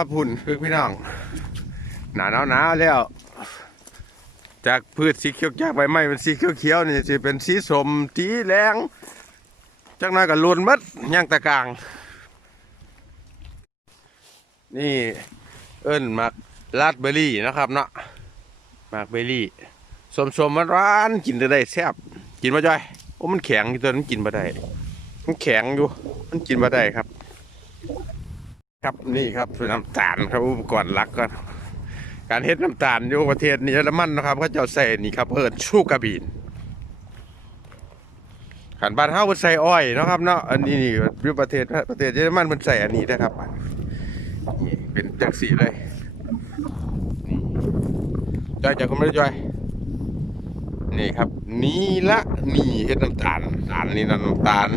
ครับพุ่นคือพี่น้อง หนาหนาวหนาวแล้ว จากพืชสีเขียวจากใบไม้เป็นสีเขียวๆนี่จะเป็นสีสมสีแดงจากนั้นก็ล้วนหมัดย่างตะกลาง นี่เอิ้นมักลาดเบอร์รี่นะครับเนาะมักเบอร์รี่สมสมมันร้านๆกินได้ได้แซ่บกินมาจ้อยโอ้มันแข็งอยู่ตัวนั้นกินมาได้มันแข็งอยู่ มันกินมาได้ครับ ครับนี่ครับน้ำตาลครับอุปกรณ์หลักก็การเฮ็ดน้ำตาลอยู่ประเทศนี้เยอรมันนะครับเขาจ้าใส่นี่ครับเพิ่นชูกระบีนขันบ้านเฮาเพิ่นใส่อ้อยนะครับเนาะอันนี้นี่อยู่ประเทศประเทศเยอรมันเพิ่นใส่อันนี้นะครับนี่เป็นจังสีเลยจอยจากคุณไม่ได้จอยนี่ครับ นี่ละนี่เฮ็ดน้ำตาลตาลนี่นะน้ำตาล